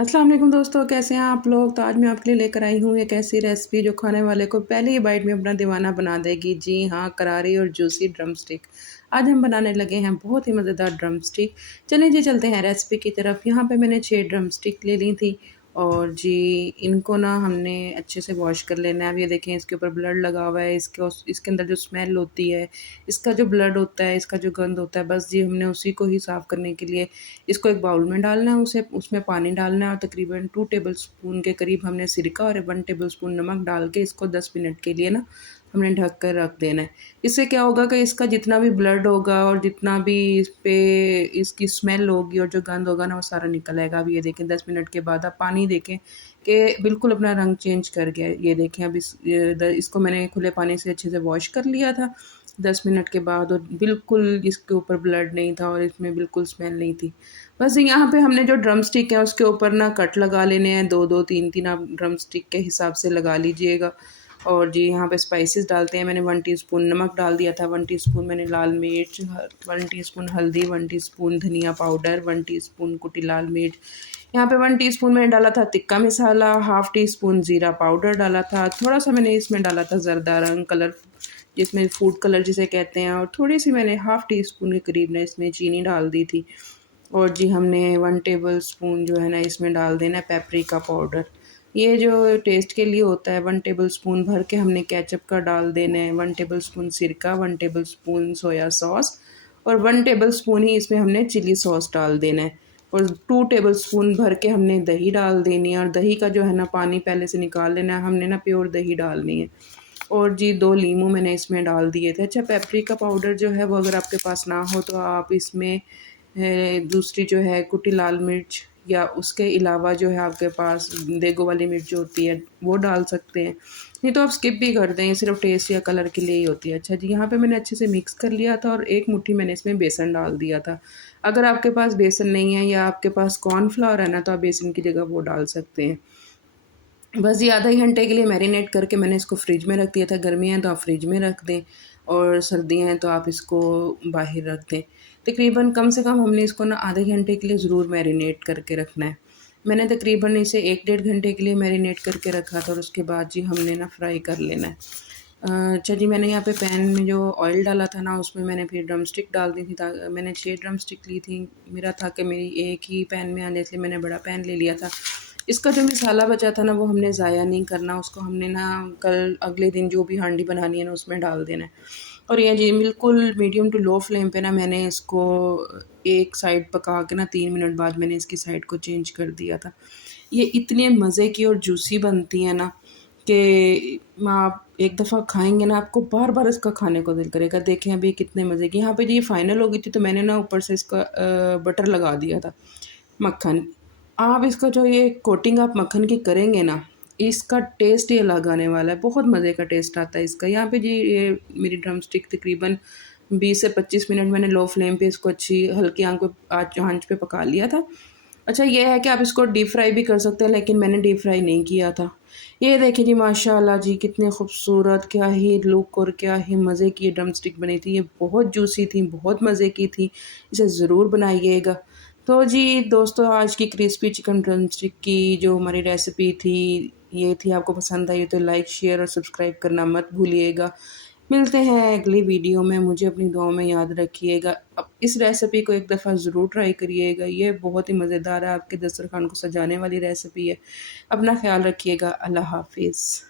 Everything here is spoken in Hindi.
अस्सलाम वालेकुम दोस्तों, कैसे हैं आप लोग। तो आज मैं आपके लिए लेकर आई हूँ एक ऐसी रेसिपी जो खाने वाले को पहले ही बाइट में अपना दीवाना बना देगी। जी हाँ, करारी और जूसी ड्रम स्टिक। आज हम बनाने लगे हैं बहुत ही मज़ेदार ड्रम स्टिक। चलिए जी चलते हैं रेसिपी की तरफ। यहाँ पे मैंने 6 ड्रम स्टिक ले ली थी और जी इनको ना हमने अच्छे से वॉश कर लेना है। अब ये देखें, इसके ऊपर ब्लड लगा हुआ है। इसके अंदर जो स्मेल होती है, इसका जो ब्लड होता है, इसका जो गंद होता है, बस जी हमने उसी को ही साफ़ करने के लिए इसको एक बाउल में डालना है। उसे उसमें पानी डालना है और तकरीबन 2 टेबलस्पून के करीब हमने सिरका और 1 टेबलस्पून नमक डाल के इसको 10 मिनट के लिए ना हमने ढक कर रख देना है। इससे क्या होगा कि इसका जितना भी ब्लड होगा और जितना भी इस पे इसकी स्मेल होगी और जो गंद होगा ना, वो सारा निकल आएगा। अब ये देखें, 10 मिनट के बाद आप पानी देखें कि बिल्कुल अपना रंग चेंज कर गया है। ये देखें, अब इसको मैंने खुले पानी से अच्छे से वॉश कर लिया था 10 मिनट के बाद, और बिल्कुल इसके ऊपर ब्लड नहीं था और इसमें बिल्कुल स्मेल नहीं थी। बस यहाँ पे हमने जो ड्रम स्टिक है उसके ऊपर ना कट लगा लेने हैं, 2-2 3-3 आप ड्रम स्टिक के हिसाब से लगा लीजिएगा। और जी यहाँ पे स्पाइसेस डालते हैं। मैंने 1 टीस्पून नमक डाल दिया था, 1 टीस्पून मैंने लाल मिर्च, 1 टीस्पून हल्दी, 1 टीस्पून धनिया पाउडर, 1 टीस्पून कुटी लाल मिर्च। यहाँ पे 1 टीस्पून मैंने डाला था तिक्का मसाला, हाफ़ टी स्पून ज़ीरा पाउडर डाला था, थोड़ा सा मैंने इसमें डाला था ज़रदा रंग कलर, जिसमें फूड कलर जिसे कहते हैं, और थोड़ी सी मैंने हाफ़ टी स्पून के करीब ना इसमें चीनी डाल दी थी। और जी हमने 1 टेबलस्पून जो है ना इसमें डाल देना है पेपरिका पाउडर। ये जो टेस्ट के लिए होता है, 1 टेबलस्पून भर के हमने केचप का डाल देना है, 1 टेबलस्पून सिरका, 1 टेबलस्पून सोया सॉस और 1 टेबलस्पून ही इसमें हमने चिली सॉस डाल देना है। और 2 टेबलस्पून भर के हमने दही डाल देनी है, और दही का जो है ना पानी पहले से निकाल लेना है, हमने ना प्योर दही डालनी है। और जी 2 लीमू मैंने इसमें डाल दिए थे। अच्छा, पेपरिका पाउडर जो है वो अगर आपके पास ना हो तो आप इसमें दूसरी जो है कुटी लाल मिर्च या उसके अलावा जो है आपके पास देगो वाली मिर्च जो होती है वो डाल सकते हैं। नहीं तो आप स्किप भी कर दें, सिर्फ टेस्ट या कलर के लिए ही होती है। अच्छा जी, यहाँ पे मैंने अच्छे से मिक्स कर लिया था और 1 मुट्ठी मैंने इसमें बेसन डाल दिया था। अगर आपके पास बेसन नहीं है या आपके पास कॉर्नफ्लावर है ना, तो आप बेसन की जगह वो डाल सकते हैं। बस ये आधा ही घंटे के लिए मैरिनेट करके मैंने इसको फ्रिज में रख दिया था। गर्मियाँ हैं तो आप फ्रिज में रख दें और सर्दियाँ हैं तो आप इसको बाहर रख दें। तकरीबन कम से कम हमने इसको ना आधे घंटे के लिए ज़रूर मैरिनेट करके रखना है। मैंने तकरीबन इसे 1 डेढ़ घंटे के लिए मैरिनेट करके रखा था और उसके बाद जी हमने ना फ्राई कर लेना है। अच्छा जी, मैंने यहाँ पे पैन में जो ऑयल डाला था ना, उसमें मैंने फिर ड्रम स्टिक डाल दी थी। मैंने 6 ड्रम स्टिक ली थी। मेरा था कि मेरी एक ही पैन में आने, इसलिए मैंने बड़ा पैन ले लिया था। इसका जो मसाला बचा था ना वो हमने ज़ाया नहीं करना, उसको हमने ना कल अगले दिन जो भी हांडी बनानी है ना उसमें डाल देना है। और ये जी बिल्कुल मीडियम टू लो फ्लेम पे ना मैंने इसको एक साइड पका के ना 3 मिनट बाद मैंने इसकी साइड को चेंज कर दिया था। ये इतने मज़े की और जूसी बनती है ना कि आप एक दफ़ा खाएँगे ना आपको बार-बार इसका खाने को दिल करेगा। देखें अभी कितने मज़े की। यहाँ पे जी ये फाइनल हो गई थी तो मैंने ना ऊपर से इसका बटर लगा दिया था, मक्खन। आप इसका जो ये कोटिंग आप मक्खन की करेंगे ना, इसका टेस्ट ही अलग आने वाला है। बहुत मज़े का टेस्ट आता है इसका। यहाँ पे जी ये मेरी ड्रम स्टिक तकरीबन 20 से 25 मिनट मैंने लो फ्लेम पे इसको अच्छी हल्की आँच पे पका लिया था। अच्छा, ये है कि आप इसको डीप फ्राई भी कर सकते हैं, लेकिन मैंने डीप फ्राई नहीं किया था। ये देखिए जी, माशाल्लाह जी कितने खूबसूरत, क्या ही लुक और क्या ही मज़े की ये ड्रम स्टिक बनी थी। ये बहुत जूसी थी, बहुत मज़े की थी। इसे ज़रूर बनाइएगा। तो जी दोस्तों, आज की क्रिस्पी चिकन ड्रम स्टिक की जो हमारी रेसिपी थी, ये थी। आपको पसंद आई तो लाइक, शेयर और सब्सक्राइब करना मत भूलिएगा। मिलते हैं अगली वीडियो में। मुझे अपनी दुआओं में याद रखिएगा। अब इस रेसिपी को एक दफ़ा ज़रूर ट्राई करिएगा। ये बहुत ही मज़ेदार है, आपके दस्तरखान को सजाने वाली रेसिपी है। अपना ख़्याल रखिएगा। अल्लाह हाफ़िज़।